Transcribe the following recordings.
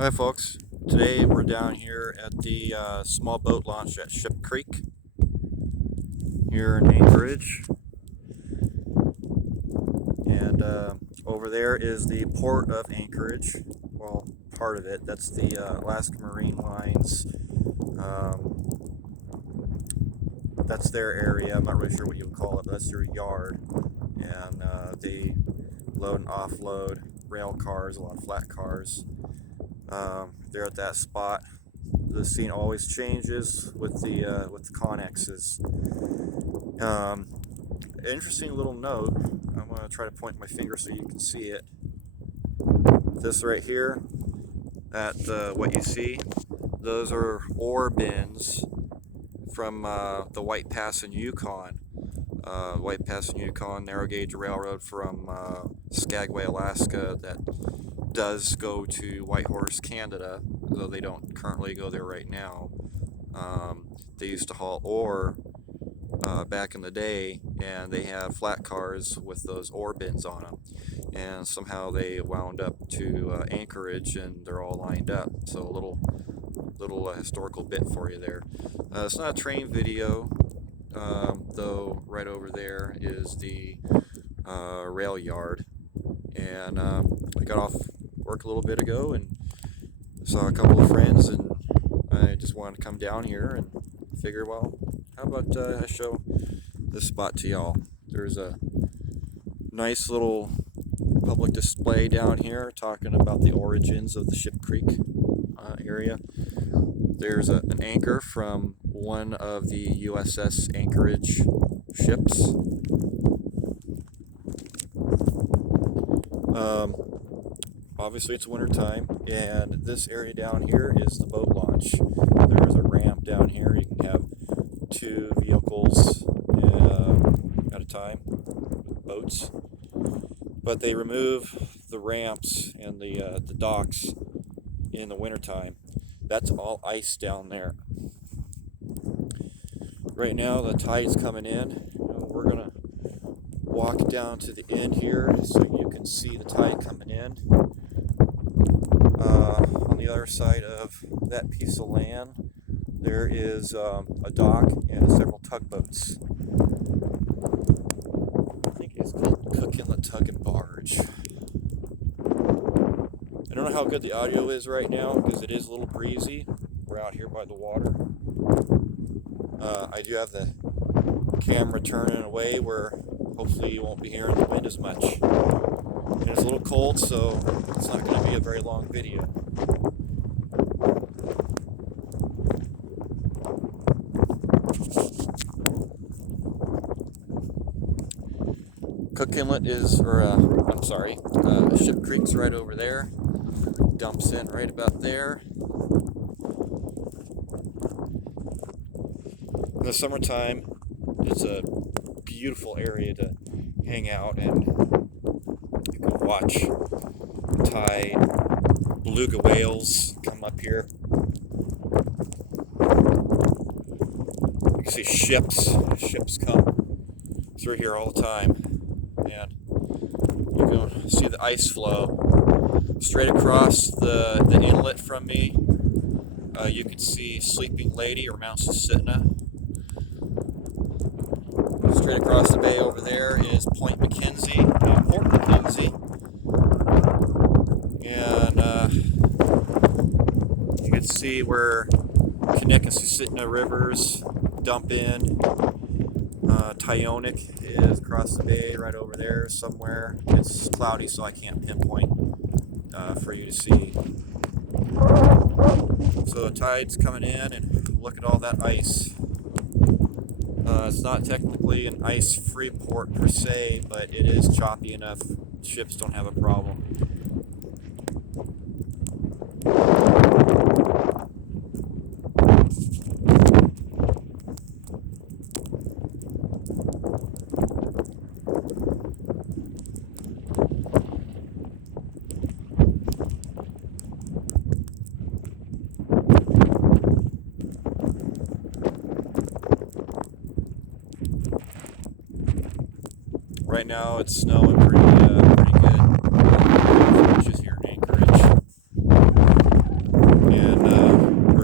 Hi folks, today we're down here at the small boat launch at Ship Creek here in Anchorage, and over there is the port of Anchorage. Well, part of it. That's the Alaska Marine Lines. That's their area. I'm not really sure what you would call it, but that's their yard, and they load and offload rail cars, a lot of flat cars. They're at that spot. The scene always changes with the connexes. Interesting little note. I'm going to try to point my finger so you can see it. This right here, at what you see, those are ore bins from the White Pass in Yukon. White Pass in Yukon, narrow gauge railroad from Skagway, Alaska, that does go to Whitehorse, Canada, though they don't currently go there right now. They used to haul ore back in the day, and they have flat cars with those ore bins on them, and somehow they wound up to Anchorage, and they're all lined up. So a little historical bit for you there. It's not a train video, though. Right over there is the rail yard, and I got off work a little bit ago and saw a couple of friends, and I just wanted to come down here and figure, well, how about I show this spot to y'all. There's a nice little public display down here talking about the origins of the Ship Creek area. There's an anchor from one of the USS Anchorage ships. Obviously it's winter time, and this area down here is the boat launch. There's a ramp down here. You can have two vehicles at a time, boats. But they remove the ramps and the docks in the wintertime. That's all ice down there. Right now the tide's coming in. We're gonna walk down to the end here so you can see the tide coming in. On the other side of that piece of land, there is a dock and several tugboats. I think it's called Cook Inlet Tug and Barge. I don't know how good the audio is right now because it is a little breezy. We're out here by the water. I do have the camera turned in a way where hopefully you won't be hearing the wind as much. And it's a little cold, so it's not going to be a very long video. Cook Inlet is, Ship Creek's right over there. Dumps in right about there. In the summertime, it's a beautiful area to hang out, and you can watch tide, beluga whales come up here. You can see ships come through here all the time, and you can see the ice flow straight across the inlet from me. You can see Sleeping Lady or Mount Susitna. Straight across the bay over there is Point McKenzie, Port McKenzie, and you can see where Kinnick and Susitna rivers dump in. Tyonek is across the bay right over there somewhere. It's cloudy, so I can't pinpoint for you to see. So the tide's coming in, and look at all that ice. It's not technically an ice-free port per se, but it is choppy enough. Ships don't have a problem. Right now it's snowing pretty good. 4 inches here in Anchorage.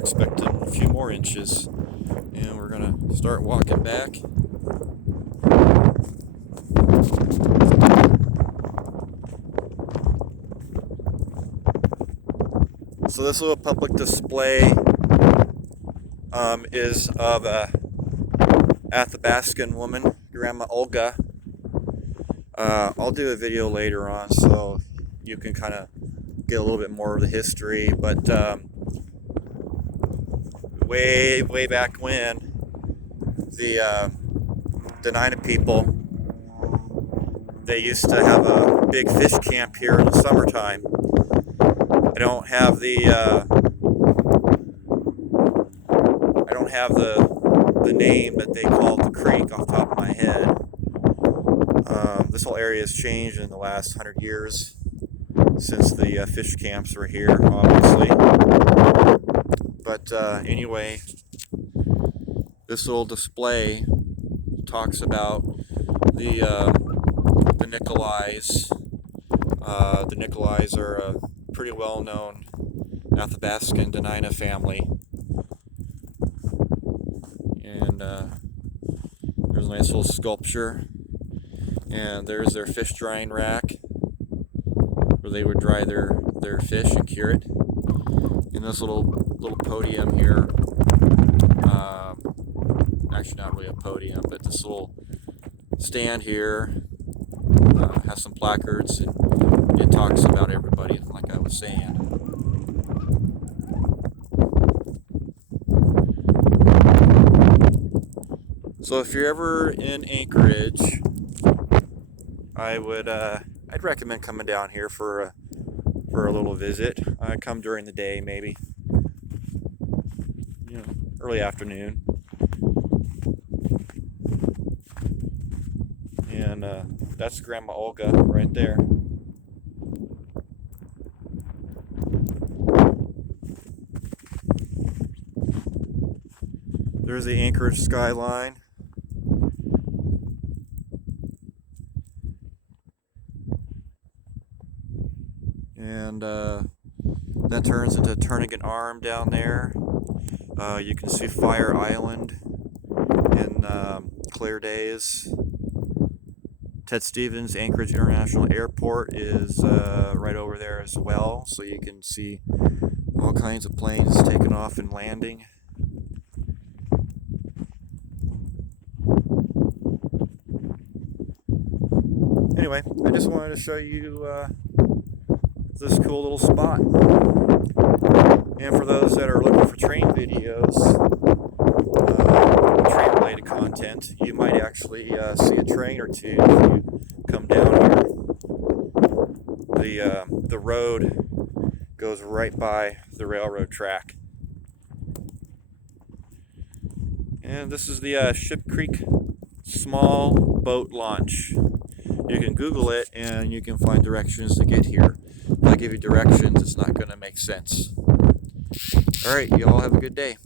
expecting a few more inches. And we're gonna start walking back. So this little public display is of a Athabascan woman, Grandma Olga. I'll do a video later on so you can kind of get a little bit more of the history, but way back when, the Dena'ina people, they used to have a big fish camp here in the summertime. I don't have the name that they called the creek off the top of my head. This whole area has changed in the last 100 years since the fish camps were here, obviously. But anyway, this little display talks about the Nicolais. The Nicolais are a pretty well-known Athabascan Dena'ina family. And there's a nice little sculpture. And there's their fish drying rack, where they would dry their fish and cure it. And this little podium here, actually not really a podium, but this little stand here has some placards, and it talks about everybody, like I was saying. So if you're ever in Anchorage, I'd recommend coming down here for a little visit. Come during the day, maybe, early afternoon. And that's Grandma Olga right there. There's the Anchorage skyline. And that turns into Turnagain Arm down there. You can see Fire Island in clear days. Ted Stevens Anchorage International Airport is right over there as well, so you can see all kinds of planes taking off and landing. Anyway, I just wanted to show you this cool little spot. And for those that are looking for train videos, train related content, you might actually see a train or two if you come down here. The road goes right by the railroad track. And this is the Ship Creek Small Boat Launch. You can Google it and you can find directions to get here. If I give you directions, it's not going to make sense. Alright, you all have a good day.